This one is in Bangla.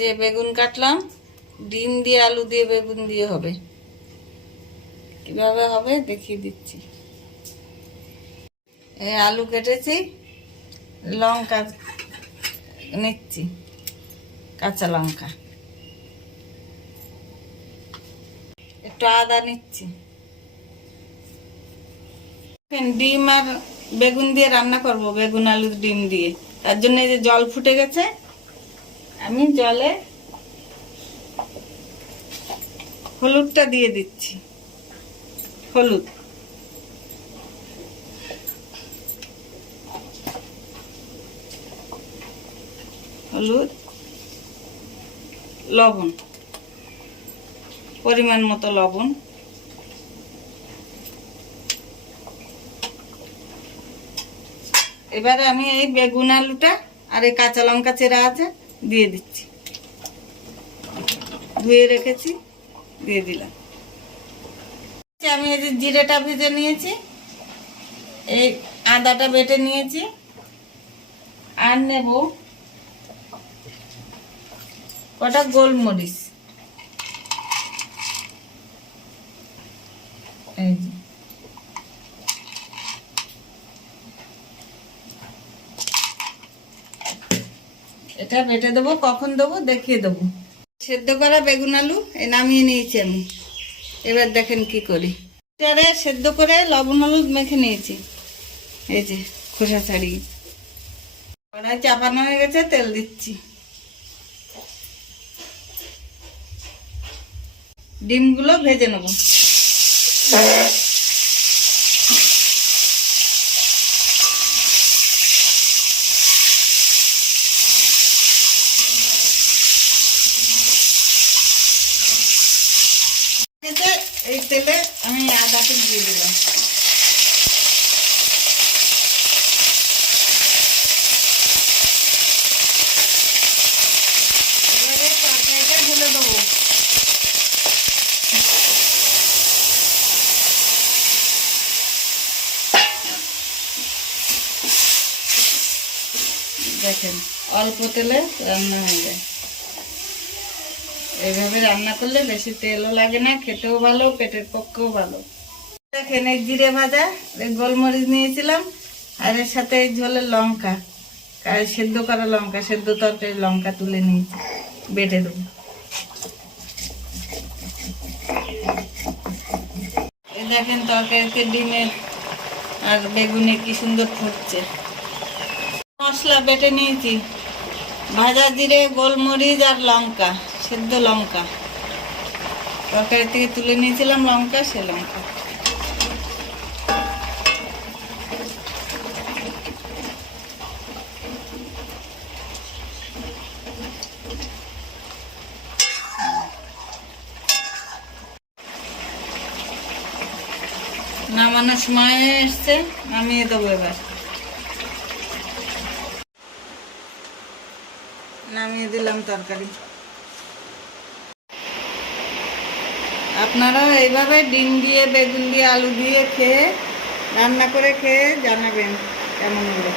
যে বেগুন কাটলাম, ডিম দিয়ে আলু দিয়ে বেগুন দিয়ে হবে। কিভাবে হবে দেখিয়ে দিচ্ছি। এই আলু কেটেছি, লঙ্কা নিচ্ছি, কাঁচা লঙ্কা, একটু আদা নিচ্ছি। ডিম আর বেগুন দিয়ে রান্না করব, বেগুন আলু ডিম দিয়ে। তার জন্য এই যে জল ফুটে গেছে, আমি জলে হলুদটা দিয়ে দিচ্ছি। হলুদ, হলুদ, লবণ, পরিমাণ মতো লবণ। এবারে আমি এই বেগুন আলুটা আর এই কাঁচা লঙ্কা চেরা আছে দিয়ে দিচ্ছি। ধুয়ে রেখেছি, দিয়ে দিলাম। আমি এই যে জিরেটা ভেজে নিয়েছি, এই আদাটা বেটে নিয়েছি, আর নেব কটা গোলমরিচ। এই যে এটা বেটে দেবো, কখন দেবো দেখিয়ে দেবো। সেদ্ধ করা বেগুন আলু নামিয়ে নিয়েছি আমি। এবার দেখেন কি করি। এটারে সেদ্ধ করে লবণ হলুদ মেখে নিয়েছি, এই যে খোসা ছাড়িয়ে। কড়াই চাপানো হয়ে গেছে, তেল দিচ্ছি। ডিমগুলো ভেজে নেব। এই তেলে আমি আদাটা দিয়ে দিলাম। এবারে তরকারিটা ঢেলে দেবো। দেখেন অল্প তেলে রান্না হয়ে যায়। এইভাবে রান্না করলে বেশি তেলও লাগে না, খেতেও ভালো, পেটের পক্ষেও ভালো। দেখেন এই জিরে ভাজা, গোলমরিচ নিয়েছিলাম, আর এর সাথে এই ঝোলের লঙ্কা, সেদ্ধ করা লঙ্কা, সেদ্ধ তরকারি লঙ্কা তুলে নিয়েছি, বেটে দেবো। এই দেখেন তরকারিতে ডিমের আর বেগুনে কি সুন্দর ফুটছে। মশলা বেটে নিয়েছি, ভাজা জিরে, গোলমরিচ আর লঙ্কা, সেদ্ধ লঙ্কা, তরকারি থেকে তুলে নিয়েছিলাম লঙ্কা, সে লঙ্কা। নামানোর সময় এসছে, নামিয়ে দেবো। এবার নামিয়ে দিলাম তরকারি। আপনারা এইভাবে ডিম দিয়ে, বেগুন দিয়ে, আলু দিয়ে রান্না করে খেয়ে জানাবেন কেমন হলো।